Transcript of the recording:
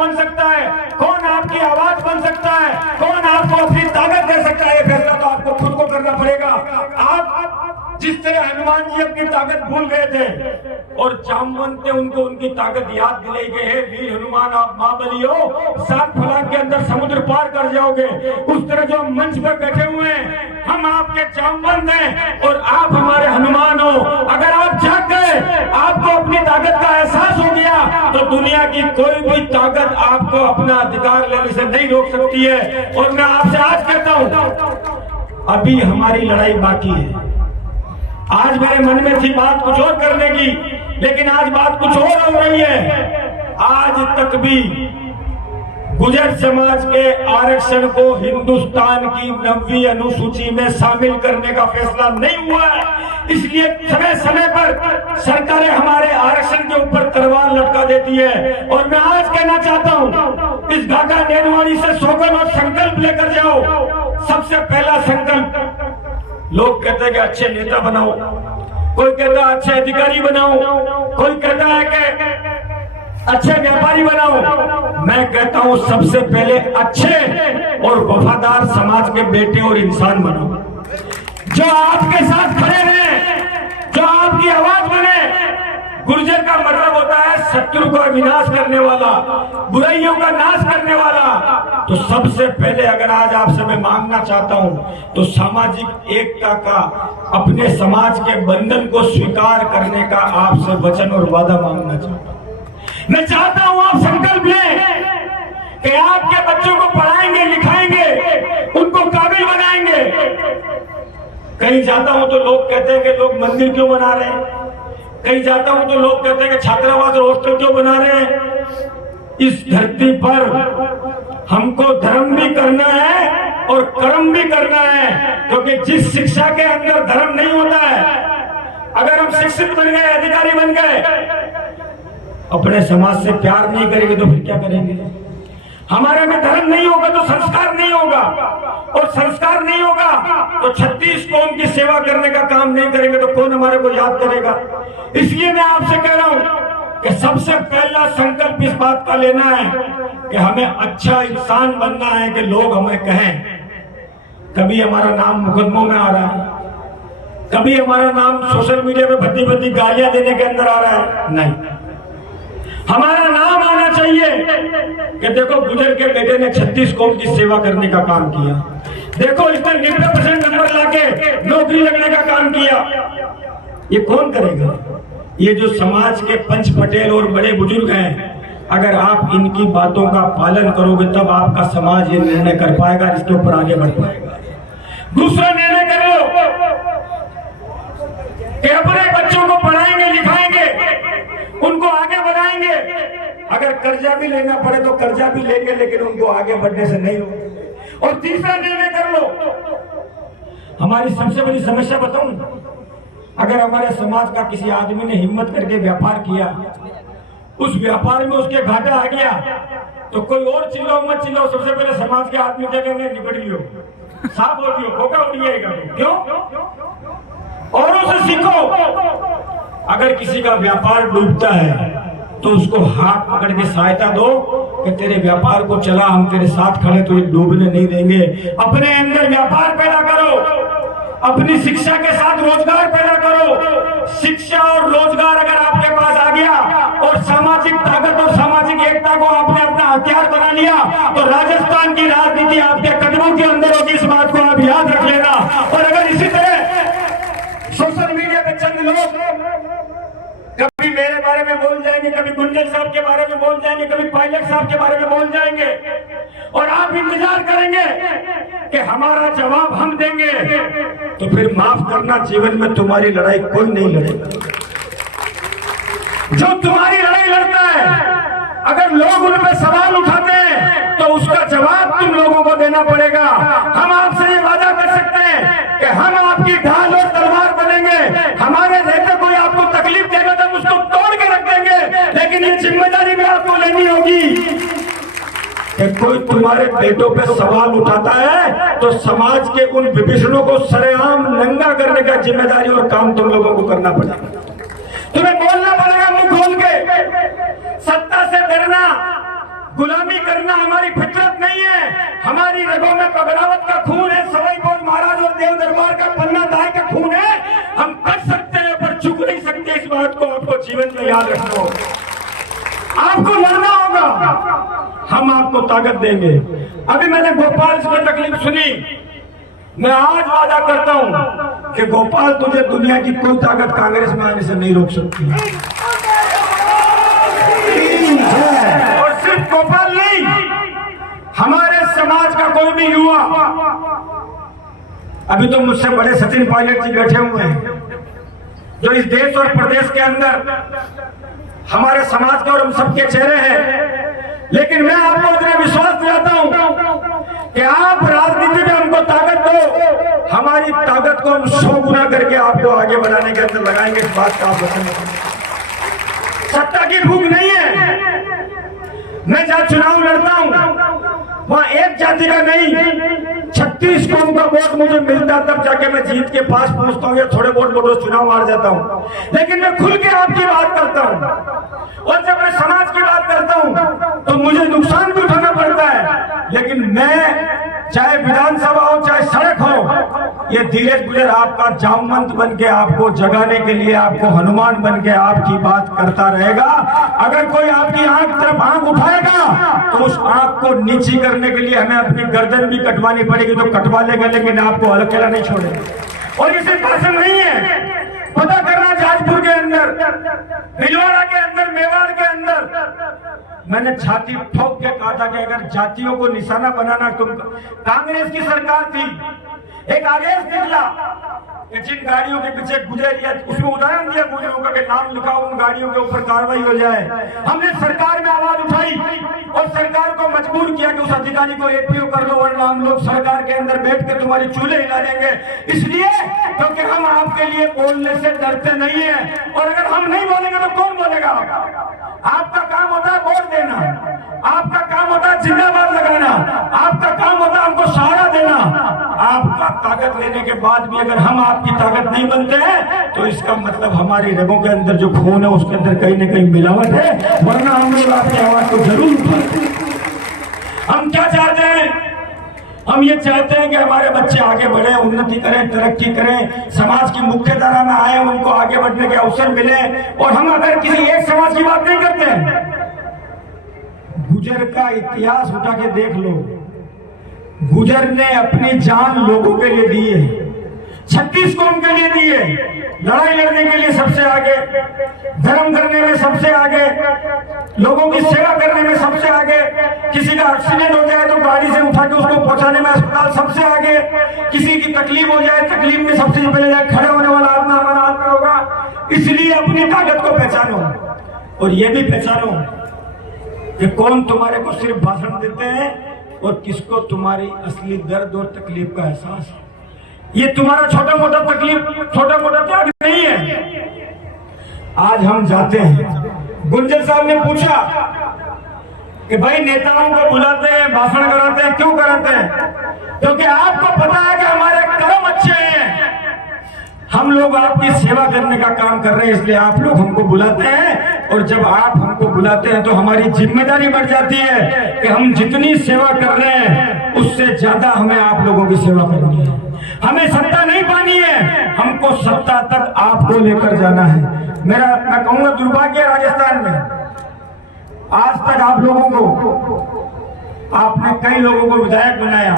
बन सकता है, कौन आपकी आवाज बन सकता है, कौन आपको अपनी ताकत दे सकता है, ये फैसला तो आपको खुद को करना पड़ेगा। आप जिस तरह हनुमान जी अपनी ताकत भूल गए थे और जामवंत ने उनको उनकी ताकत याद दिलाई गई है, वीर हनुमान आप महाबली हो, 7 फलांग के अंदर समुद्र पार कर जाओगे। उस तरह जो हम मंच पर बैठे हुए हैं, हम आपके जामवंत हैं और आप हमारे हनुमान हो। अगर आप जाग गए, आपको अपनी ताकत का एहसास हो गया, तो दुनिया की कोई भी ताकत आपको अपना अधिकार लेने से नहीं रोक सकती है। और मैं आपसे आज कहता हूं, अभी हमारी लड़ाई बाकी है। आज मेरे मन में थी बात कुछ और करने की, लेकिन आज बात कुछ और हो रही है। आज तक भी गुर्जर समाज के आरक्षण को हिंदुस्तान की 9वीं अनुसूची में शामिल करने का फैसला नहीं हुआ है। इसलिए समय समय पर सरकारें हमारे आरक्षण के ऊपर तलवार लटका देती है। और मैं आज कहना चाहता हूं, इस घाघा नैनवाड़ी से सौगंध और संकल्प लेकर जाओ। सबसे पहला संकल्प, लोग कहते हैं कि अच्छे नेता बनाओ, कोई कहता है अच्छे अधिकारी बनाओ, कोई कहता है कि अच्छे व्यापारी बनाओ। मैं कहता हूं सबसे पहले अच्छे और वफादार समाज के बेटे और इंसान बनो, जो आपके साथ खड़े रहे, जो आपकी आवाज बने। गुर्जर का मतलब होता है शत्रु का विनाश करने वाला, बुराइयों का नाश करने वाला। तो सबसे पहले अगर आज आपसे मैं मांगना चाहता हूं, तो सामाजिक एकता का, अपने समाज के बंधन को स्वीकार करने का आपसे वचन और वादा मांगना चाहता हूं। मैं चाहता हूं आप संकल्प लें कि आपके बच्चों को पढ़ाएंगे, लिखाएंगे, उनको काबिल बनाएंगे। कहीं जाता हूं तो लोग कहते हैं कि लोग मंदिर क्यों बना रहे हैं, कहीं जाता हूं तो लोग कहते हैं कि छात्रावास और हॉस्टल क्यों बना रहे हैं। इस धरती पर हमको धर्म भी करना है और कर्म भी करना है, क्योंकि जिस शिक्षा के अंदर धर्म नहीं होता है, अगर हम शिक्षित बन गए, अधिकारी बन गए, अपने समाज से प्यार नहीं करेंगे तो फिर क्या करेंगे। हमारे में धर्म नहीं होगा तो संस्कार नहीं होगा, और संस्कार नहीं होगा तो 36 कौम की सेवा करने का काम नहीं करेंगे तो कौन हमारे को याद करेगा। इसलिए मैं आपसे कह रहा हूं कि सबसे पहला संकल्प इस बात का लेना है कि हमें अच्छा इंसान बनना है, कि लोग हमें कहें। कभी हमारा नाम मुकदमों में आ रहा है, कभी हमारा नाम सोशल मीडिया में भद्दी भद्दी गालियां देने के अंदर आ रहा है, नहीं। हमारा नाम आना चाहिए कि देखो गुर्जर के बेटे ने 36 कौम की सेवा करने का काम किया, देखो इसने 90% नंबर लाके नौकरी लगने का काम किया। ये कौन करेगा? ये जो समाज के पंच पटेल और बड़े बुजुर्ग हैं, अगर आप इनकी बातों का पालन करोगे तब आपका समाज ये निर्णय कर पाएगा, इसके ऊपर आगे बढ़ पाएगा। दूसरा निर्णय कर लो कि अपने बच्चों को पढ़ाएंगे, लिखाएंगे, उनको आगे बढ़ाएंगे। अगर कर्जा भी लेना पड़े तो कर्जा भी लेंगे, लेकिन उनको आगे बढ़ने से नहीं होगा। और तीसरा निर्णय कर लो, हमारी सबसे बड़ी समस्या बताऊं, अगर हमारे समाज का किसी आदमी ने हिम्मत करके व्यापार किया, उस व्यापार में उसके घाटा आ गया, तो कोई और चिल्लाओ मत चिल्लाओ, सबसे पहले समाज के आदमी कहेंगे निपट लियो, साफ हो लियो, धोखा उड़िएगा। क्यों? औरों से सीखो। अगर किसी का व्यापार डूबता है तो उसको हाथ पकड़ के सहायता दो कि तेरे व्यापार को चला, हम तेरे साथ खड़े, तुझे डूबने नहीं देंगे। अपने अंदर व्यापार पैदा करो, अपनी शिक्षा के साथ रोजगार पैदा करो। शिक्षा और रोजगार अगर आपके पास आ गया और सामाजिक ताकत और सामाजिक एकता को आपने अपना हथियार बना लिया, तो राजस्थान की राजनीति आपके कदमों के अंदर होगी। इस बात को आप याद रख लेना। और अगर इसी तरह सोशल मीडिया पे चंद लोग कभी मेरे बारे में बोल जाएंगे, कभी गुंजन साहब के बारे में बोल जाएंगे, कभी पायलट साहब के बारे में बोल जाएंगे, और आप इंतजार करेंगे कि हमारा जवाब हम देंगे, तो फिर माफ करना, जीवन में तुम्हारी लड़ाई कोई नहीं लड़ेगा। जो तुम्हारी लड़ाई लड़ता है, अगर लोग उन पर सवाल उठाते हैं तो उसका जवाब तुम लोगों को देना पड़ेगा। हम आपसे ये वादा कर सकते हैं कि हम आपकी ढाल और तलवार बनेंगे। हमारे रहते कोई आपको तकलीफ देगा तो हम उसको तोड़ के रख देंगे, लेकिन ये जिम्मेदारी भी आपको लेनी होगी कि कोई तुम्हारे बेटों पे सवाल उठाता है तो समाज के उन विभीषणों को सरेआम नंगा करने का जिम्मेदारी और काम तुम लोगों को करना पड़ेगा। तुम्हें बोलना पड़ेगा मुंह खोल के। सत्ता से डरना, गुलामी करना हमारी फितरत नहीं है। हमारी रगों में बगरावत का खून है, सवाई बोल महाराज और देव दरबार का पन्ना दाई का खून है। हम कर सकते हैं पर झुक नहीं सकते। इस बात को आपको जीवन में याद रखना होगा। आपको लड़ना होगा, हम आपको ताकत देंगे। अभी मैंने गोपाल से तकलीफ सुनी। मैं आज वादा करता हूं कि गोपाल तुझे दुनिया की कोई ताकत कांग्रेस में आने से नहीं रोक सकती। और सिर्फ गोपाल नहीं, हमारे समाज का कोई भी युवा, अभी तो मुझसे बड़े सचिन पायलट जी बैठे हुए हैं जो इस देश और प्रदेश के अंदर हमारे समाज के और हम सबके चेहरे हैं। लेकिन मैं आपको इतना विश्वास दिलाता हूं कि आप राजनीति में हमको ताकत दो, हमारी ताकत को हम 100 गुना करके आपको आगे बढ़ाने के अंदर लगाएंगे। इस बात का आप वचन दें। सत्ता की भूख नहीं है। मैं जहां चुनाव लड़ता हूं वहां एक जाति का नहीं 36 कौम का वोट मुझे मिलता, तब जाके मैं जीत के पास पहुंचता हूं या थोड़े वोट मोटो चुनाव हार जाता हूं। लेकिन मैं खुल के आपकी बात करता हूं और जब मैं समाज की बात करता हूं तो मुझे नुकसान भी उठाना पड़ता है। लेकिन मैं चाहे विधानसभा हो चाहे सड़क हो, ये धीरज गुजर आपका जामवंत बन के आपको जगाने के लिए, आपको हनुमान बन के आपकी बात करता रहेगा। अगर कोई आपकी आंख तरफ आंख उठाएगा तो उस आंख को नीची करने के लिए हमें अपनी गर्दन भी कटवानी पड़ेगी, तो कटवा लेगा, लेकिन आपको अकेला नहीं छोड़ेगा। और इसे भाषण नहीं है, पता करना जाजपुर के अंदर, भिलवाड़ा के अंदर, मेवाड़ के अंदर मैंने छाती ठोक के कहा था कि अगर जातियों को निशाना बनाना, तुम कांग्रेस की सरकार थी, एक आदेश निकला कि जिन गाड़ियों के पीछे गुजरिया, उसमें उदाहरण दिया गुजरों का कि नाम लिखा हो, उन गाड़ियों के ऊपर कार्रवाई हो जाए। हमने सरकार में आवाज उठाई और सरकार को मजबूर किया कि उस अधिकारी को एपीओ कर दो, वरना हम लोग सरकार के अंदर बैठ के तुम्हारी चूल्हे हिला देंगे। इसलिए क्योंकि हम आपके लिए बोलने से डरते नहीं है, और अगर हम नहीं बोलेंगे तो कौन बोलेगा? आपका काम होता है वोट देना, आपका काम होता है जिंदाबाद लगाना, आपका काम होता है हमको सहारा देना। आपका ताकत लेने के बाद भी अगर हम आपकी ताकत नहीं बनते हैं तो इसका मतलब हमारी रगों के अंदर जो खून है उसके अंदर कहीं ना कहीं मिलावट है, वरना हम लोग आपकी आवाज को जरूर उठाते। हम क्या चाहते हैं? हम ये चाहते हैं कि हमारे बच्चे आगे बढ़े, उन्नति करें, तरक्की करें, समाज की मुख्य धारा में आए, उनको आगे बढ़ने के अवसर मिले। और हम अगर किसी एक समाज की बात नहीं करते, गुजर का इतिहास उठा के देख लो। गुजर ने अपनी जान लोगों के लिए दी है, 36 कौम के लिए दी है, लड़ाई लड़ने के लिए सबसे आगे, धर्म करने में सबसे आगे, लोगों की सेवा करने में सबसे आगे। किसी का एक्सीडेंट हो जाए तो गाड़ी से उठा के उसको पहुंचाने में अस्पताल सबसे आगे। किसी की तकलीफ हो जाए, तकलीफ में सबसे पहले जाए खड़े होने वाला आदमी हमारा आदमी होगा। इसलिए अपनी ताकत को पहचानो और ये भी पहचानो कि कौन तुम्हारे को सिर्फ भाषण देते हैं और किसको तुम्हारी असली दर्द और तकलीफ का एहसास है। ये तुम्हारा छोटा मोटा तकलीफ, छोटा मोटा त्याग नहीं है। आज हम जाते हैं, गुंजर साहब ने पूछा कि भाई नेताओं को बुलाते हैं, भाषण कराते हैं, क्यों कराते हैं? क्योंकि आपको पता है कि हमारे कर्म अच्छे हैं, हम लोग आपकी सेवा करने का काम कर रहे हैं, इसलिए आप लोग हमको बुलाते हैं। और जब आप हमको बुलाते हैं तो हमारी जिम्मेदारी बढ़ जाती है कि हम जितनी सेवा कर रहे हैं उससे ज्यादा हमें आप लोगों की सेवा करनी है। हमें सत्ता नहीं पानी है, हमको सत्ता तक आपको लेकर जाना है। मैं कहूंगा दुर्भाग्य राजस्थान में आज तक आप लोगों को, आपने कई लोगों को विधायक बनाया,